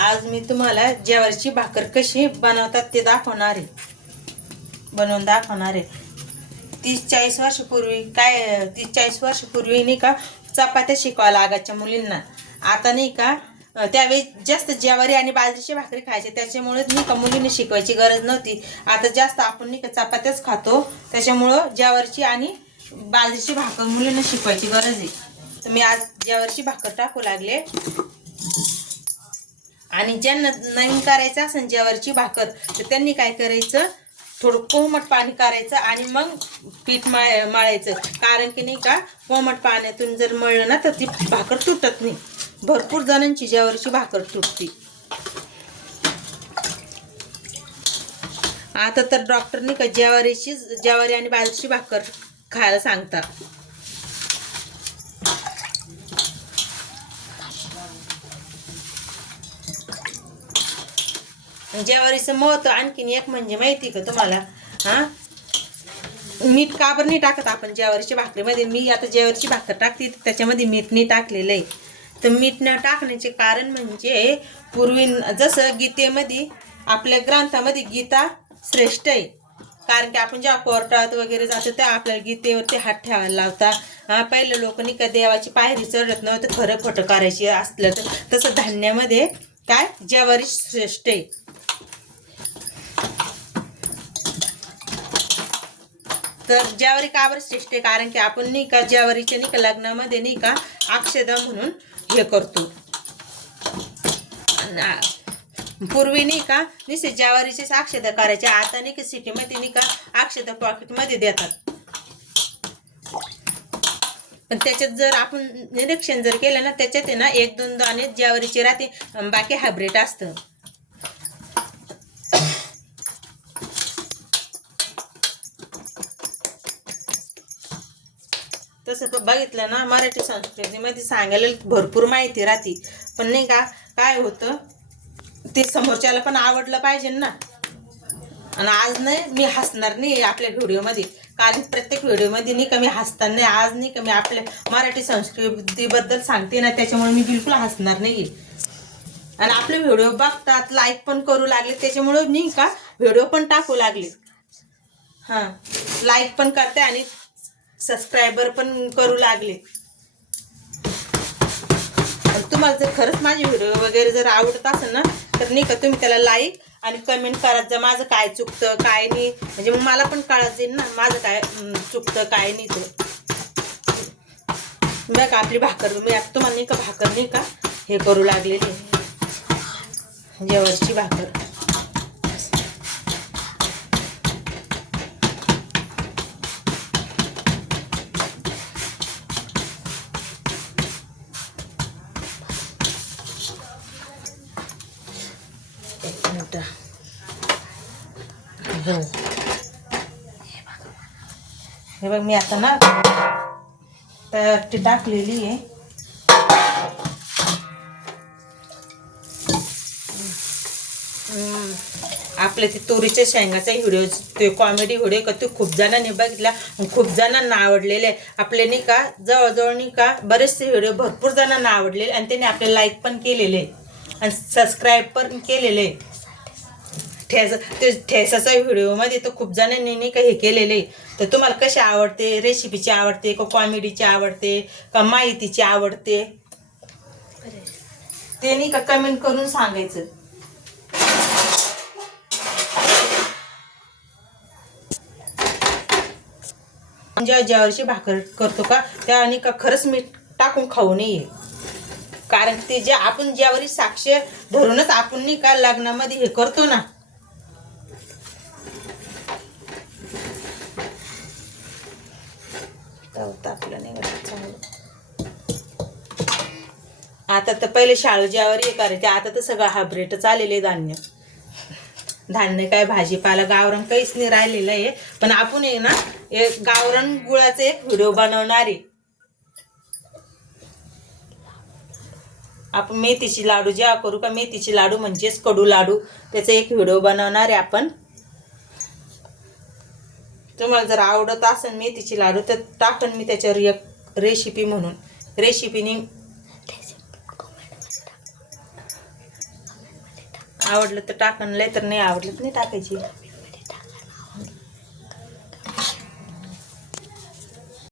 आज मी तुम्हाला ज्वारीची भाकर कशी बनवतात ते दाखवणार आहे. बनवून दाखवणार आहे. तीस चाळीस वर्षापूर्वी काय तीस चाळीस वर्षापूर्वी नाही का चपात्या शिकवा लागायच्या मुलींना. आता नाही का त्यावेळी जास्त ज्वारी आणि बाजरीची भाकरी खायचे त्याच्यामुळे नाही का मुलींना शिकवायची गरज नव्हती. आता जास्त आपण नाही का चपात्याच खातो त्याच्यामुळं ज्वारीची आणि बाजरीची भाकर मुलींना शिकवायची गरज आहे. तर मी आज ज्वारीची भाकर टाकू लागले. आणि ज्यांना नवीन करायचं असेल ज्वारीची भाकर तर त्यांनी काय करायचं? थोडं कोमट पाणी करायचं आणि मग पीठ माळ मळायचं. कारण की नाही का कोमट पाण्यातून जर मळलं ना तर ती भाकर तुटत नाही. भरपूर जणांची ज्वारीची भाकर तुटते. आता तर डॉक्टरनी का ज्वारीची ज्वारी आणि बाजरीची भाकर खायला सांगतात. ज्वारीचं महत्त्व आणखीन एक म्हणजे माहिती का तुम्हाला? हा? मीठ का बरं नाही टाकत आपण? ज्वारीच्या भाकरीमध्ये मी आता ज्वारीची भाकर टाकते त्याच्यामध्ये मीठ नाही टाकलेलं आहे. तर मीठ न टाकण्याचे कारण म्हणजे पूर्वी जसं गीतेमध्ये आपल्या ग्रंथामध्ये गीता श्रेष्ठ आहे. कारण की आपण जेव्हा कोर्टात वगैरे जातो त्या आपल्याला गीतेवरती हात ठेवायला लावता. हा पहिले लोकांनी का देवाची पायरी चढत नव्हतं खरं खोटं करायची असलं तर. तसं धान्यामध्ये काय? ज्वारी श्रेष्ठ आहे. तर ज्यावरी का बरं श्रेष्ठ आहे कारण की आपण नाही का ज्यावरीच्या नाही का लग्नामध्ये नाही का अक्षदा म्हणून हे करतो. पूर्वी नाही का नुसते ज्वारीचेच अक्षदा करायचे आता नाही का सिटीमध्ये नाही का अक्षदा पॉकेटमध्ये देतात. पण त्याच्यात जर आपण निरीक्षण जर केलं ना त्याच्यात आहे ना एक दोन दाणे ज्यावरीचे राहते बाकी हायब्रिड असतं. तसं तर बघितलं ना मराठी संस्कृतीमध्ये सांगायला भरपूर माहिती राहते. पण नाही का काय होतं ते समोरच्याला पण आवडलं पाहिजे ना. आणि आज नाही मी हसणार नाही आपल्या व्हिडिओमध्ये. कारण प्रत्येक व्हिडिओमध्ये नाही कमी हसताना नाही आज नाही का मी आपल्या मराठी संस्कृतीबद्दल सांगते ना त्याच्यामुळे मी बिलकुल हसणार नाही आणि आपले व्हिडिओ बघतात लाईक पण करू लागले त्याच्यामुळे नाही का व्हिडिओ पण टाकू लागले. हां लाईक पण करते आणि सबस्क्रायबर पण करू लागले. तुम्हाला जर खरंच माझे व्हिडिओ वगैरे जर आवडत असेल ना तर नाही का तुम्ही त्याला लाईक आणि कमेंट करत जा माझं काय चुकतं काय नाही. म्हणजे मग मला पण कळत जाईल ना माझं काय चुकतं काय नाही ते. बघा आपली भाकर मी आता तुम्हाला नाही का भाकर नाही का हे करू लागलेली. जेवरची भाकर. हो. हे बघ मी आता ना तयार टाकलेली आहे. आपल्या ते तुरीच्या शेंगाचा व्हिडिओ ते कॉमेडी व्हिडिओ का? तो खूप जणांनी बघितला आणि खूप जणांना आवडलेले आपले नाही का जवळजवळ नाही का बरेचसे व्हिडिओ भरपूर जणांना आवडलेले आणि त्यांनी आपले लाईक पण केलेले आहे. आणि सबस्क्राईब पण केलेले आहे. ठेस ते ठेसाचा व्हिडिओमध्ये तर खूप जणांनी नाही का हे केलेले आहे. तर तुम्हाला कशी आवडते रेसिपीची आवडते का कॉमेडीची आवडते का माहितीची आवडते ते नाही का कमेंट करून सांगायचं म्हणजे ज्या ज्यावरची भाकर करतो का त्या आणि का खरंच मीठ टाकून खाऊ नये कारण ते जे आपण ज्यावरी साक्ष धरूनच आपण नाही का लग्नामध्ये हे करतो ना तव तापलं नाही का चांगलं आता तर पहिले शाळू ज्यावर हे करायचे आता तर सगळं हायब्रिडच आलेले धान्य. धान्य काय भाजीपाला गावरण काहीच नाही राहिलेलं आहे. पण आपण आहे ना एक गावरण गुळाचा एक व्हिडिओ बनवणार आहे. आपण मेथीची लाडू जेव्हा करू का मेथीची लाडू म्हणजेच कडू लाडू त्याचा एक व्हिडिओ बनवणार आहे आपण. तुम्हाला जर आवडत असेल मेथीची लाडू तर टाकन मी त्याच्यावर एक रेसिपी म्हणून. रेसिपीनी आवडलं तर टाकण लय तर नाही आवडलं तर नाही टाकायची.